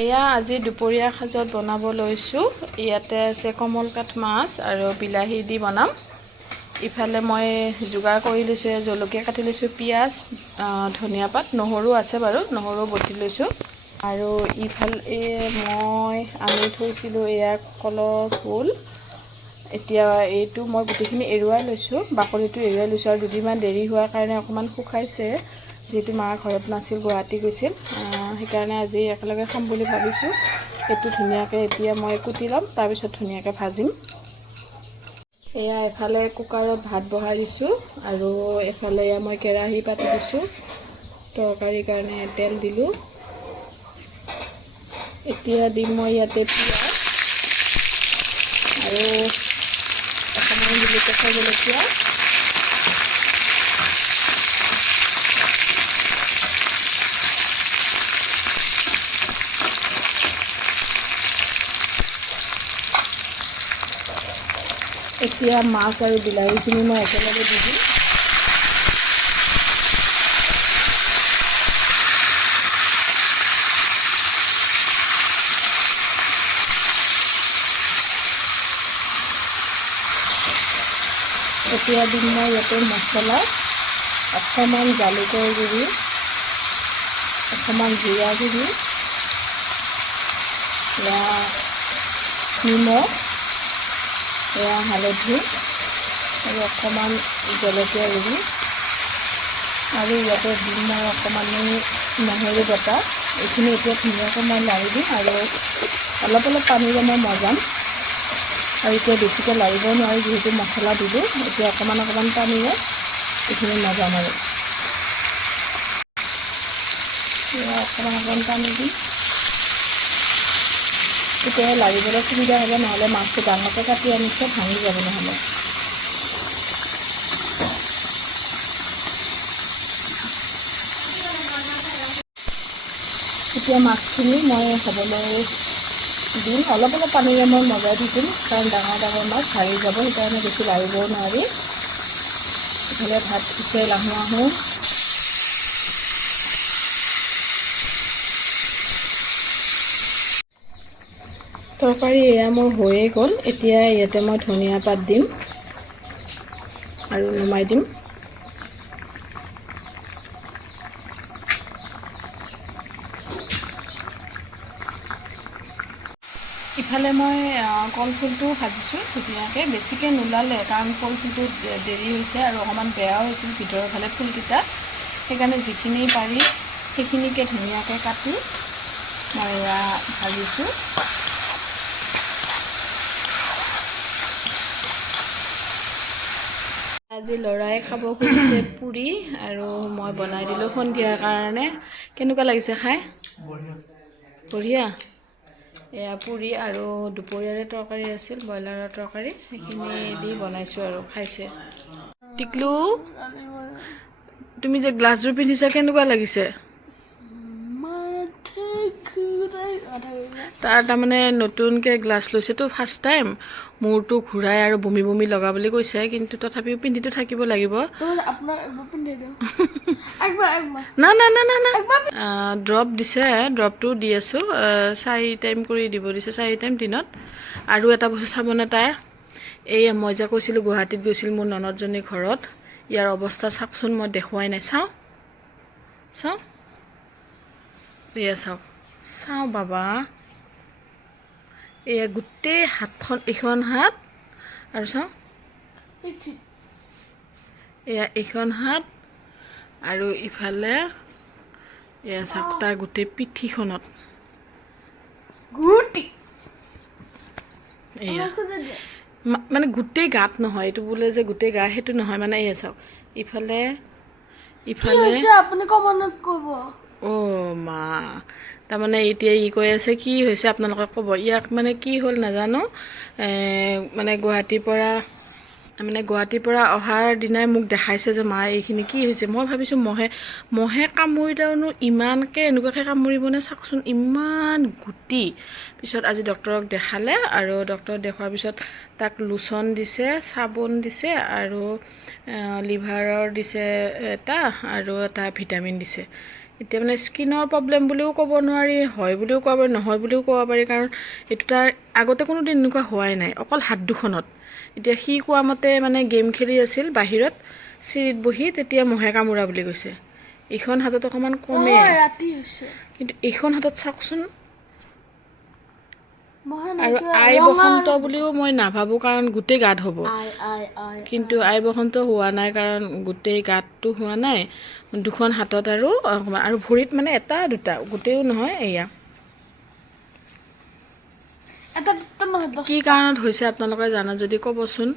এয়া আজি দুপৰীয়া সাজত বনাব লৈছোঁ। ইয়াতে আছে কমলকাট মাছ আৰু বিলাহী দি বনাম। ইফালে মই যোগাৰ কৰি লৈছোঁ, জলকীয়া কাটি লৈছোঁ, পিঁয়াজ, ধনিয়া পাত, নহৰু আছে বাৰু, নহৰু বটি লৈছোঁ। আৰু ইফালে মই আনি থৈছিলোঁ এয়া কলৰ ফুল। এতিয়া এইটো মই গোটেইখিনি এৰুৱাই লৈছোঁ, বাকলিটো এৰুৱাই লৈছোঁ আৰু দুদিনমান দেৰি হোৱাৰ কাৰণে অকণমান শুকাইছে, যিহেতু মা ঘৰত নাছিল, গুৱাহাটী গৈছিল। সেইকাৰণে আজি একেলগে খাম বুলি ভাবিছোঁ। এইটো ধুনীয়াকৈ এতিয়া মই কুটি ল'ম, তাৰপিছত ধুনীয়াকৈ ভাজিম। এয়া এফালে কুকাৰত ভাত বহাই দিছোঁ আৰু এফালে এয়া মই কেৰাহী পাতি দিছোঁ, তৰকাৰীৰ কাৰণে তেল দিলোঁ। এতিয়া দিম মই ইয়াতে পিঁয়াজ আৰু অকণমান দিলোঁ কেঁচা জলকীয়া। এতিয়া মাছ আৰু বিলাহীখিনি মই একেলগে দি দিম। এতিয়া দিম মই ইয়াতে মছলা, অকণমান জালুকৰ গুড়ি, অকণমান জিৰা গুড়ি, নিমখ, এয়া হালধি আৰু অকণমান জলকীয়া গুড়ি আৰু ইয়াতে দিম মই অকণমান নহৰু বটা। এইখিনি এতিয়া ধুনীয়াকৈ মই লাৰি দিম আৰু অলপ অলপ পানীৰে মই মজাম। আৰু এতিয়া বেছিকৈ লাৰিব নোৱাৰি, যিহেতু মছলা দিলোঁ। এতিয়া অকণমান অকণমান পানীৰে এইখিনি মজাম আৰু অকণমান অকণমান পানী দিম। তেতিয়াহে লাৰিবলৈ সুবিধা হ'ব, নহ'লে মাছটো ডাঙৰকৈ কাটি আনিছে, ভাঙি যাব নহ'লে। এতিয়া মাছখিনি মই হ'বলৈ দিম, অলপ অলপ পানীৰে মই মজাই দি দিম, কাৰণ ডাঙৰ ডাঙৰ মাছ ভাঙি যাব, সেইকাৰণে বেছি লাৰিবও নোৱাৰি। ইফালে ভাত উঠাই লাহোঁ আহোঁ। তৰকাৰী এয়া মোৰ হৈয়ে গ'ল। এতিয়া ইয়াতে মই ধনিয়া পাত দিম আৰু নমাই দিম। ইফালে মই কলফুলটো ভাজিছোঁ ধুনীয়াকৈ, বেছিকৈ নোলালে কাৰণ কলফুলটো দেৰি হৈছে আৰু অকণমান বেয়াও হৈছিল ভিতৰৰ ফালে ফুলকেইটা। সেইকাৰণে যিখিনি পাৰি সেইখিনিকে ধুনীয়াকৈ কাটি মই এয়া ভাজিছোঁ। আজি ল'ৰাই খাব খুজিছে পুৰি, আৰু মই বনাই দিলোঁ সন্ধিয়াৰ কাৰণে। কেনেকুৱা লাগিছে খাই? বঢ়িয়া। এয়া পুৰি আৰু দুপৰীয়াৰে তৰকাৰী আছিল, ব্ৰইলাৰৰ তৰকাৰী, সেইখিনি দি বনাইছোঁ আৰু খাইছে। টিকলু, তুমি যে গ্লাছযোৰ পিন্ধিছা কেনেকুৱা লাগিছে? তাৰমানে নতুনকৈ গ্লাছ লৈছেতো, ফাৰ্ষ্ট টাইম। মূৰটো ঘূৰাই আৰু বমি বমি লগা বুলি কৈছে, কিন্তু তথাপিও পিন্ধিটো থাকিব লাগিব। না না না না না, ড্ৰপ দিছে, ড্ৰপটোও দি আছোঁ। 4 টাইম কৰি দিব দিছে, 4 টাইম দিনত। আৰু এটা বস্তু চাবনে তাৰ, এই মই যে কৈছিলোঁ গুৱাহাটীত গৈছিল মোৰ ননদজনীৰ ঘৰত, ইয়াৰ অৱস্থা চাওকচোন, মই দেখুৱাই নাই। চাওঁ চাওঁ, এয়া চাওক, চাওঁ বাবা, এয়া গোটেই হাতখন, এইখন হাত, আৰু চাওঁ এয়া এইখন হাত, আৰু ইফালে এয়া চাওক তাৰ গোটেই পিঠিখনত। এয়া মানে গোটেই গাত নহয়, এইটো বোলে যে গোটেই গা, সেইটো নহয় মানে। এয়া চাওক, ইফালে ইফালে আপুনি কমনত ক'ব। অ' মা, তাৰমানে এতিয়া ই কৈ আছে কি হৈছে আপোনালোকে ক'ব। ইয়াক মানে কি হ'ল নাজানো, মানে গুৱাহাটীৰ পৰা অহাৰ দিনাই মোক দেখাইছে যে মা এইখিনি কি হৈছে। মই ভাবিছোঁ মহে কামুৰিলেওনো ইমানকৈ এনেকুৱাকৈ কামুৰিবনে, চাওকচোন ইমান গুটি। পিছত আজি ডক্তৰক দেখালে, আৰু ডক্তৰক দেখুৱাৰ পিছত তাক লোচন দিছে, চাবোন দিছে, আৰু লিভাৰৰ দিছে এটা, আৰু এটা ভিটামিন দিছে। এতিয়া মানে স্কিনৰ প্ৰব্লেম বুলিও ক'ব নোৱাৰি, হয় বুলিও ক'ব পাৰি, নহয় বুলিও ক'ব পাৰি, কাৰণ এইটো তাৰ আগতে কোনোদিন এনেকুৱা হোৱাই নাই, অকল হাত দুখনত। এতিয়া সি কোৱা মতে মানে গেম খেলি আছিল বাহিৰত চিৰিত বহি, তেতিয়া মহে কামোৰা বুলি কৈছে। এইখন হাতত অকণমান কমে, ৰাতি হৈছে, কিন্তু এইখন হাতত চাওকচোন। আৰু আৰু আই বসন্ত বুলিও মই নাভাবোঁ, কাৰণ গোটেই গাত হ'ব। কিন্তু আই বসন্ত হোৱা নাই, কাৰণ গোটেই গাতটো হোৱা নাই, দুখন হাতত আৰু ভৰিত মানে এটা দুটা, গোটেইও নহয়। এয়া এটা নহয়, কি কাৰণত হৈছে আপোনালোকে জানে যদি ক'বচোন।